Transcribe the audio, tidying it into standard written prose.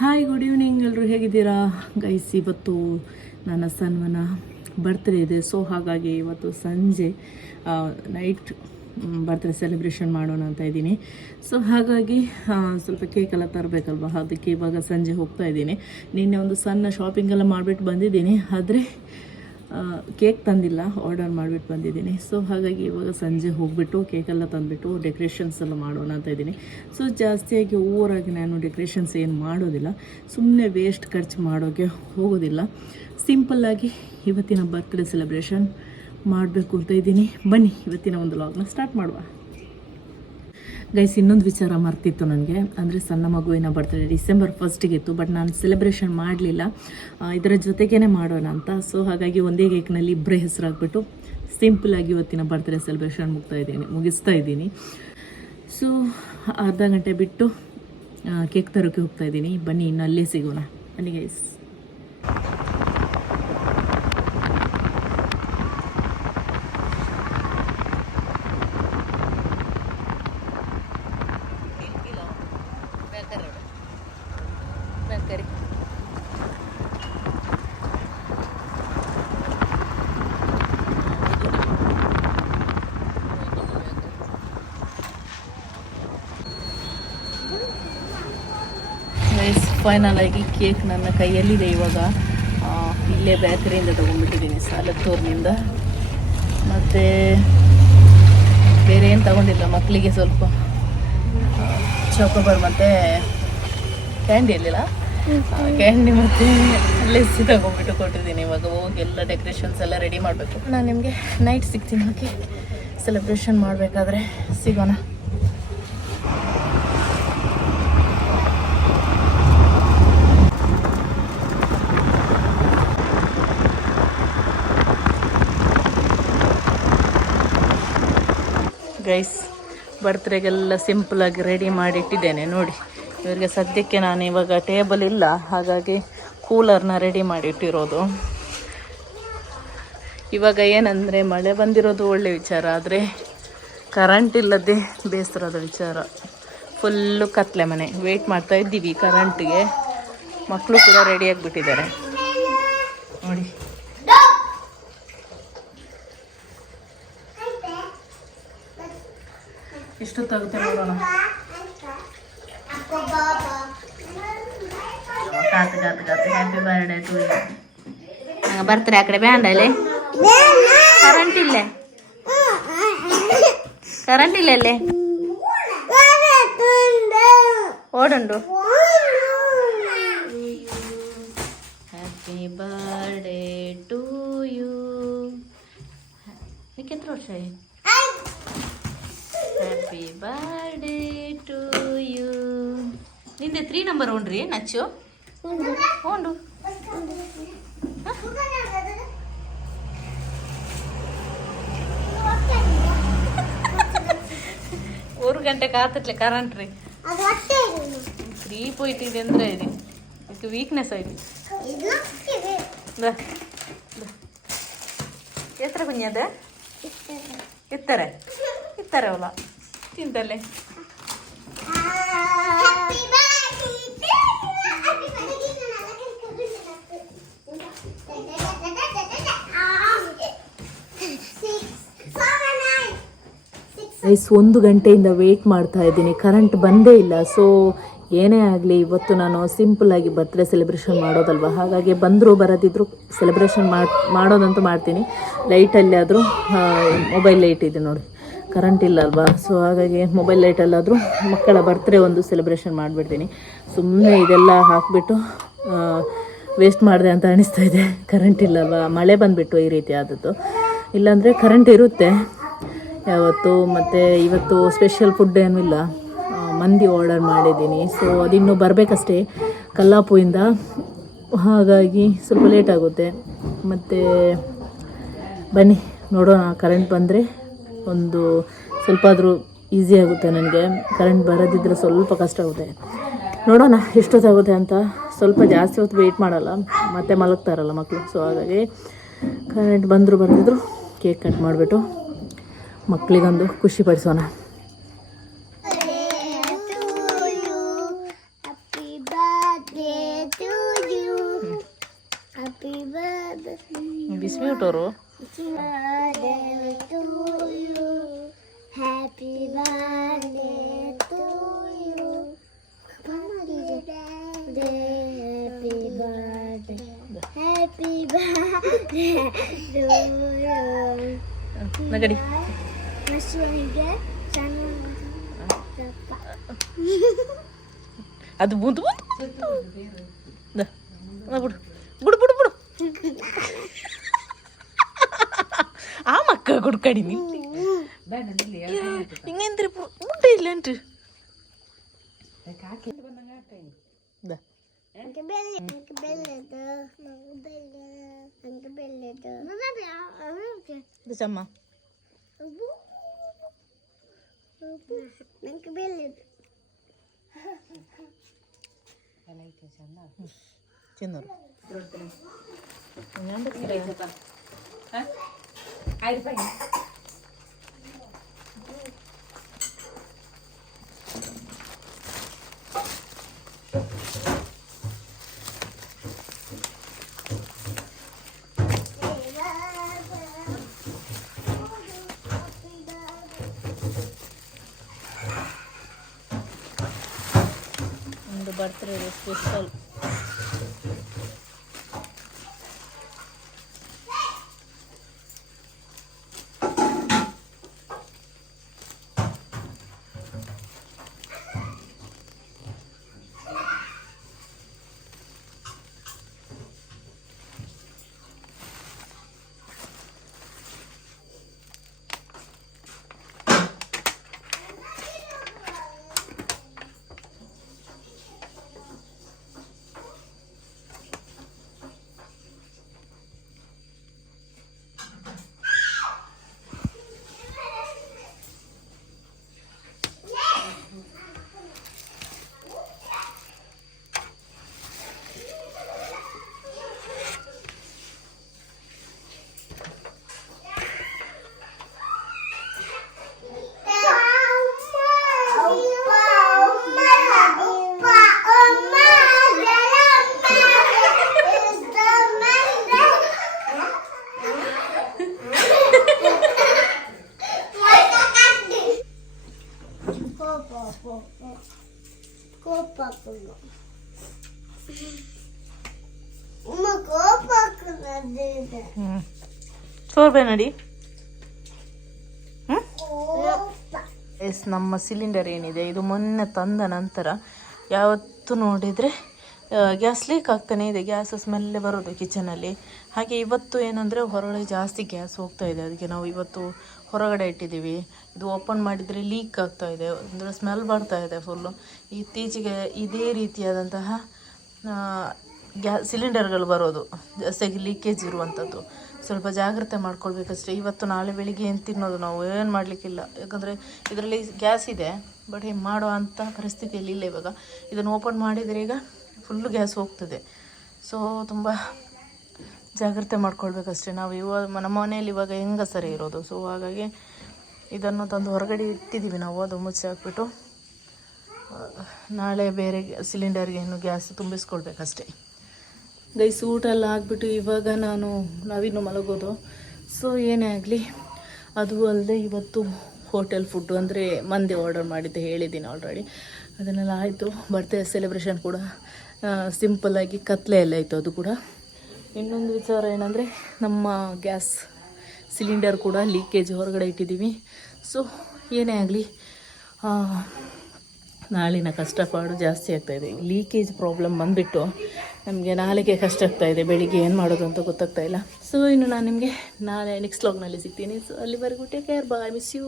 Hi, good evening. ಎಲ್ಲರೂ ಹೇಗಿದ್ದೀರಾ guys? ಇವತ್ತು ನನ್ನ ಸನ್ಮನ ಬರ್ತ್ಡೇ ಇದೆ. ಸೊ ಹಾಗಾಗಿ ಇವತ್ತು ಸಂಜೆ ನೈಟ್ ಬರ್ತ್ಡೇ ಸೆಲೆಬ್ರೇಷನ್ ಮಾಡೋಣ ಅಂತ ಇದ್ದೀನಿ. ಸೊ ಹಾಗಾಗಿ ಸ್ವಲ್ಪ ಕೇಕೆಲ್ಲ ತರಬೇಕಲ್ವ, ಅದಕ್ಕೆ ಇವಾಗ ಸಂಜೆ ಹೋಗ್ತಾ ಇದ್ದೀನಿ. ನಿನ್ನೆ ಒಂದು ಸಣ್ಣ ಶಾಪಿಂಗೆಲ್ಲ ಮಾಡಿಬಿಟ್ಟು ಬಂದಿದ್ದೀನಿ, ಆದರೆ ಕೇಕ್ ತಂದಿಲ್ಲ, ಆರ್ಡರ್ ಮಾಡಿಬಿಟ್ಟು ಬಂದಿದ್ದೀನಿ. ಸೊ ಹಾಗಾಗಿ ಇವಾಗ ಸಂಜೆ ಹೋಗಿಬಿಟ್ಟು ಕೇಕೆಲ್ಲ ತಂದುಬಿಟ್ಟು ಡೆಕೋರೇಷನ್ಸ್ ಎಲ್ಲ ಮಾಡೋಣ ಅಂತ ಇದ್ದೀನಿ. ಸೊ ಜಾಸ್ತಿಯಾಗಿ ಓವರಾಗಿ ನಾನು ಡೆಕೋರೇಷನ್ಸ್ ಏನು ಮಾಡೋದಿಲ್ಲ, ಸುಮ್ಮನೆ ವೇಸ್ಟ್ ಖರ್ಚು ಮಾಡೋಕ್ಕೆ ಹೋಗೋದಿಲ್ಲ. ಸಿಂಪಲ್ಲಾಗಿ ಇವತ್ತಿನ ಬರ್ತ್ಡೇ ಸೆಲೆಬ್ರೇಷನ್ ಮಾಡಬೇಕು ಅಂತ ಇದ್ದೀನಿ. ಬನ್ನಿ ಇವತ್ತಿನ ಒಂದು ವ್ಲಾಗ್ನ ಸ್ಟಾರ್ಟ್ ಮಾಡುವ. ಗೈಸ್, ಇನ್ನೊಂದು ವಿಚಾರ ಮರ್ತಿತ್ತು ನನಗೆ, ಅಂದರೆ ಸಣ್ಣ ಮಗುವಿನ ಬರ್ತ್ಡೇ ಡಿಸೆಂಬರ್ 1ಗೆ ಇತ್ತು, ಬಟ್ ನಾನು ಸೆಲೆಬ್ರೇಷನ್ ಮಾಡಲಿಲ್ಲ. ಇದರ ಜೊತೆಗೇ ಮಾಡೋಣ ಅಂತ. ಸೊ ಹಾಗಾಗಿ ಒಂದೇ ಕೇಕ್ನಲ್ಲಿ ಇಬ್ಬರೇ ಹೆಸರಾಗ್ಬಿಟ್ಟು ಸಿಂಪಲಾಗಿ ಇವತ್ತಿನ ಬರ್ತ್ಡೇ ಸೆಲೆಬ್ರೇಷನ್ ಮುಗಿಸ್ತಾ ಇದ್ದೀನಿ. ಸೊ ಅರ್ಧ ಗಂಟೆ ಬಿಟ್ಟು ಕೇಕ್ ತರೋಕ್ಕೆ ಹೋಗ್ತಾ ಇದ್ದೀನಿ. ಬನ್ನಿ ಇನ್ನು ಅಲ್ಲೇ ಸಿಗೋಣ. ಬನ್ನಿ ಗೈಸ್. ಫೈನಲ್ ಆಗಿ ಕೇಕ್ ನನ್ನ ಕೈಯಲ್ಲಿದೆ. ಇವಾಗ ಇಲ್ಲೇ ಬೇಕರಿಯಿಂದ ತೊಗೊಂಡ್ಬಿಟ್ಟಿದ್ದೀನಿ, ಸಾಲತ್ತೂರಿನಿಂದ. ಮತ್ತು ಬೇರೆ ಏನು ತೊಗೊಂಡಿಲ್ಲ, ಮಕ್ಕಳಿಗೆ ಸ್ವಲ್ಪ ಚಾಕೋಬಾರ್ ಮತ್ತು ಕ್ಯಾಂಡಿ ಇರಲಿಲ್ಲ, ಕ್ಯಾಂಡಿ ಮತ್ತು ಲೆಸ್ಸಿ ತೊಗೊಂಡ್ಬಿಟ್ಟು ಕೊಟ್ಟಿದ್ದೀನಿ. ಇವಾಗ ಹೋಗಿ ಎಲ್ಲ ಡೆಕೋರೇಷನ್ಸ್ ಎಲ್ಲ ರೆಡಿ ಮಾಡಬೇಕು. ನಾನು ನಿಮಗೆ ನೈಟ್ ಸಿಗ್ತೀನಿ. ಓಕೆ, ಸೆಲೆಬ್ರೇಷನ್ ಮಾಡಬೇಕಾದ್ರೆ ಸಿಗೋಣ. ಗೈಸ್, ಬರ್ತ್ಡೇಗೆಲ್ಲ ಸಿಂಪಲಾಗಿ ರೆಡಿ ಮಾಡಿಟ್ಟಿದ್ದೇನೆ ನೋಡಿ. ಇವರಿಗೆ ಸದ್ಯಕ್ಕೆ ನಾನು ಇವಾಗ ಟೇಬಲ್ ಇಲ್ಲ, ಹಾಗಾಗಿ ಕೂಲರ್ನ ರೆಡಿ ಮಾಡಿಟ್ಟಿರೋದು. ಇವಾಗ ಏನಂದರೆ ಮಳೆ ಬಂದಿರೋದು ಒಳ್ಳೆ ವಿಚಾರ, ಆದರೆ ಕರೆಂಟ್ ಇಲ್ಲದೆ ಬೇಸರದ ವಿಚಾರ. ಫುಲ್ಲು ಕತ್ಲೆ ಮನೆ. ವೆಯ್ಟ್ ಮಾಡ್ತಾ ಇದ್ದೀವಿ ಕರೆಂಟಿಗೆ. ಮಕ್ಕಳು ಕೂಡ ರೆಡಿಯಾಗಿಬಿಟ್ಟಿದ್ದಾರೆ ನೋಡಿ. ಎಷ್ಟೊತ್ತಾಗುತ್ತೆ ನೋಡೋಣ. ಕಾತು ಹ್ಯಾಪಿ ಬರ್ಡೇ ಟು ಯು. ಬರ್ತಾರೆ ಆ ಕಡೆ ಬ್ಯಾಂಡಲ್ಲಿ ಕರೆಂಟ್ ಇಲ್ಲೇ, ಕರೆಂಟ್ ಇಲ್ಲ ಅಲ್ಲೇ ಓಡುಂಡು. Happy birthday to you. ಎಷ್ಟು ವರ್ಷ? Happy birthday to you. ನಿಂದೆ 3 ನಂಬರ್ ಉಂಡ್ರಿ ನಚ್ಚು ಉಂಡು. 3 ಗಂಟೆ ಕಾತಟ್ಲೆ ಕರೆಂಟ್ ರೀ. 3 ಪೋಯ್ತಿದೆ ಅಂದರೆ ಇದು ಇದಕ್ಕೆ ವೀಕ್ನೆಸ್ ಆಯ್ತು. ಎತ್ತರ ಕುഞ്ഞದ ಇತ್ತಾರೆ ಅವಲ್ಲ ತಿಂತಲ್ಲೇ. ಗೈಸ್, 1 ಗಂಟೆಯಿಂದ ವೆಯ್ಟ್ ಮಾಡ್ತಾ ಇದ್ದೀನಿ, ಕರೆಂಟ್ ಬಂದೇ ಇಲ್ಲ. ಸೊ ಏನೇ ಆಗಲಿ ಇವತ್ತು ನಾನು ಸಿಂಪಲ್ಲಾಗಿ ಬರ್ತ್ಡೇ ಸೆಲೆಬ್ರೇಷನ್ ಮಾಡೋದಲ್ವ, ಹಾಗಾಗಿ ಬಂದರೂ ಬರೋದಿದ್ರು ಸೆಲೆಬ್ರೇಷನ್ ಮಾಡೋದಂತೂ ಮಾಡ್ತೀನಿ. ಲೈಟಲ್ಲಿ ಆದರೂ ಮೊಬೈಲ್ ಲೈಟ್ ಇದೆ ನೋಡಿ, ಕರೆಂಟ್ ಇಲ್ಲ ಅಲ್ವಾ. ಸೊ ಹಾಗಾಗಿ ಮೊಬೈಲ್ ಲೈಟಲ್ಲಾದರೂ ಮಕ್ಕಳ ಬರ್ತ್ಡೇ ಒಂದು ಸೆಲೆಬ್ರೇಷನ್ ಮಾಡಿಬಿಡ್ತೀನಿ. ಸುಮ್ಮನೆ ಇದೆಲ್ಲ ಹಾಕಿಬಿಟ್ಟು ವೇಸ್ಟ್ ಮಾಡಿದೆ ಅಂತ ಅನಿಸ್ತಾ ಇದೆ. ಕರೆಂಟ್ ಇಲ್ಲಲ್ವ, ಮಳೆ ಬಂದುಬಿಟ್ಟು ಈ ರೀತಿ ಆದದ್ದು. ಇಲ್ಲಾಂದರೆ ಕರೆಂಟ್ ಇರುತ್ತೆ ಯಾವತ್ತು. ಮತ್ತು ಇವತ್ತು ಸ್ಪೆಷಲ್ ಫುಡ್ ಏನೂ ಇಲ್ಲ, ಮಂದಿ ಆರ್ಡರ್ ಮಾಡಿದ್ದೀನಿ. ಸೊ ಅದಿನ್ನೂ ಬರಬೇಕಷ್ಟೇ ಕಲ್ಲಾಪುಯಿಂದ, ಹಾಗಾಗಿ ಸ್ವಲ್ಪ ಲೇಟ್ ಆಗುತ್ತೆ. ಮತ್ತು ಬನ್ನಿ ನೋಡೋಣ, ಕರೆಂಟ್ ಬಂದರೆ ಒಂದು ಸ್ವಲ್ಪ ಆದರೂ ಈಸಿ ಆಗುತ್ತೆ ನನಗೆ. ಕರೆಂಟ್ ಬರೋದಿದ್ರೆ ಸ್ವಲ್ಪ ಕಷ್ಟ ಆಗುತ್ತೆ. ನೋಡೋಣ ಎಷ್ಟೊತ್ತಾಗುತ್ತೆ ಅಂತ. ಸ್ವಲ್ಪ ಜಾಸ್ತಿ ಹೊತ್ತು ವೆಯ್ಟ್ ಮಾಡಲ್ಲ, ಮತ್ತೆ ಮಲಗ್ತಾರಲ್ಲ ಮಕ್ಕಳು. ಸೊ ಹಾಗಾಗಿ ಕರೆಂಟ್ ಬಂದರೂ ಬರ್ತಿದ್ರು ಕೇಕ್ ಕಟ್ ಮಾಡಿಬಿಟ್ಟು ಮಕ್ಕಳಿಗೊಂದು ಖುಷಿ ಪಡಿಸೋಣ. birthday ಬಿಸ್ಮಿ ಊಟವರು happy birthday to you happy birthday ನಗಡಿ ಅದು ಬುಂದು ಬಿಡು ಬಿಡು ಬಿಡು ಬಿಡು ಆ ಮಕ್ಕ ಕೊಡ್ಕಡಿ ನಿಂತು ಹಿಂಗಂದ್ರೆ ಊಟ ಇಲ್ಲ ಅಂಟು ಚಮ್ಮ ತಿನ್ನೋರು ಒಂದು ಬರ್ತ್ಡೇ ಸ್ಪೆಷಲ್ ಸೋರ್ಬೆ ನಡಿ ಎಸ್ ನಮ್ಮ ಸಿಲಿಂಡರ್ ಏನಿದೆ ಇದು ಮೊನ್ನೆ ತಂದ ನಂತರ ಯಾವತ್ತು ನೋಡಿದರೆ ಗ್ಯಾಸ್ ಲೀಕ್ ಆಗ್ತಾನೆ ಇದೆ. ಗ್ಯಾಸ್ ಸ್ಮೆಲ್ಲೇ ಬರೋದು ಕಿಚನಲ್ಲಿ. ಹಾಗೆ ಇವತ್ತು ಏನಂದರೆ ಹೊರಗಡೆ ಜಾಸ್ತಿ ಗ್ಯಾಸ್ ಹೋಗ್ತಾ ಇದೆ, ಅದಕ್ಕೆ ನಾವು ಇವತ್ತು ಹೊರಗಡೆ ಇಟ್ಟಿದ್ದೀವಿ. ಇದು ಓಪನ್ ಮಾಡಿದರೆ ಲೀಕ್ ಆಗ್ತಾ ಇದೆ, ಅಂದರೆ ಸ್ಮೆಲ್ ಬರ್ತಾ ಇದೆ ಫುಲ್ಲು. ಇತ್ತೀಚೆಗೆ ಇದೇ ರೀತಿಯಾದಂತಹ ಸಿಲಿಂಡರ್ಗಳು ಬರೋದು ಜಾಸ್ತಿಯಾಗಿ ಲೀಕೇಜ್ ಇರುವಂಥದ್ದು. ಸ್ವಲ್ಪ ಜಾಗ್ರತೆ ಮಾಡ್ಕೊಳ್ಬೇಕಷ್ಟೇ. ಇವತ್ತು ನಾಳೆ ಬೆಳಿಗ್ಗೆ ಏನು ತಿನ್ನೋದು, ನಾವು ಏನು ಮಾಡಲಿಕ್ಕಿಲ್ಲ. ಯಾಕಂದರೆ ಇದರಲ್ಲಿ ಗ್ಯಾಸ್ ಇದೆ, ಬಟ್ ಏನು ಮಾಡೋ ಅಂಥ ಪರಿಸ್ಥಿತಿಯಲ್ಲಿ ಇಲ್ಲ ಇವಾಗ. ಇದನ್ನು ಓಪನ್ ಮಾಡಿದರೆ ಈಗ ಫುಲ್ಲು ಗ್ಯಾಸ್ ಹೋಗ್ತದೆ. ಸೊ ತುಂಬ ಜಾಗ್ರತೆ ಮಾಡ್ಕೊಳ್ಬೇಕಷ್ಟೇ. ನಾವು ನಮ್ಮ ಮನೆಯಲ್ಲಿ ಇವಾಗ ಹೆಂಗಸರೇ ಇರೋದು. ಸೊ ಹಾಗಾಗಿ ಇದನ್ನು ತಂದು ಹೊರಗಡೆ ಇಟ್ಟಿದ್ದೀವಿ ನಾವು, ಅದು ಮುಚ್ಚಿ ಹಾಕ್ಬಿಟ್ಟು ನಾಳೆ ಬೇರೆ ಸಿಲಿಂಡರ್ಗೆ ಇನ್ನು ಗ್ಯಾಸ್ ತುಂಬಿಸ್ಕೊಳ್ಬೇಕಷ್ಟೇ. ಗೈಸ್ ಊಟ ಎಲ್ಲ ಆಗಿಬಿಟ್ಟು ಇವಾಗ ನಾವಿನ್ನು ಮಲಗೋದು. ಸೊ ಏನೇ ಆಗಲಿ, ಅದು ಅಲ್ಲದೆ ಇವತ್ತು ಹೋಟೆಲ್ ಫುಡ್ಡು ಅಂದರೆ ಮಂದಿ ಆರ್ಡರ್ ಮಾಡಿದ್ದೆ, ಹೇಳಿದ್ದೀನಿ ಆಲ್ರೆಡಿ. ಅದನ್ನೆಲ್ಲ ಆಯಿತು. ಬರ್ತ್ಡೇ ಸೆಲೆಬ್ರೇಷನ್ ಕೂಡ ಸಿಂಪಲ್ಲಾಗಿ ಕತ್ಲೆ ಎಲ್ಲ ಇತ್ತು ಅದು ಕೂಡ. ಇನ್ನೊಂದು ವಿಚಾರ ಏನಂದರೆ, ನಮ್ಮ ಗ್ಯಾಸ್ ಸಿಲಿಂಡರ್ ಕೂಡ ಲೀಕೇಜ್ ಹೊರಗಡೆ ಇಟ್ಟಿದ್ದೀವಿ. ಸೊ ಏನೇ ಆಗಲಿ, ನಾಳಿನ ಕಷ್ಟಪಾಡು ಜಾಸ್ತಿ ಆಗ್ತಾಯಿದೆ. ಲೀಕೇಜ್ ಪ್ರಾಬ್ಲಮ್ ಬಂದುಬಿಟ್ಟು ನಮಗೆ ನಾಳೆಗೆ ಕಷ್ಟ ಆಗ್ತಾಯಿದೆ, ಬೆಳಿಗ್ಗೆ ಏನು ಮಾಡೋದು ಅಂತ ಗೊತ್ತಾಗ್ತಾಯಿಲ್ಲ. ಸೊ ಇನ್ನು ನಾನು ನಿಮಗೆ ನಾಳೆ ನೆಕ್ಸ್ಟ್ ವ್ಲಾಗ್ನಲ್ಲಿ ಸಿಗ್ತೀನಿ. ಸೊ ಅಲ್ಲಿವರೆಗೂ take care, bye, miss you.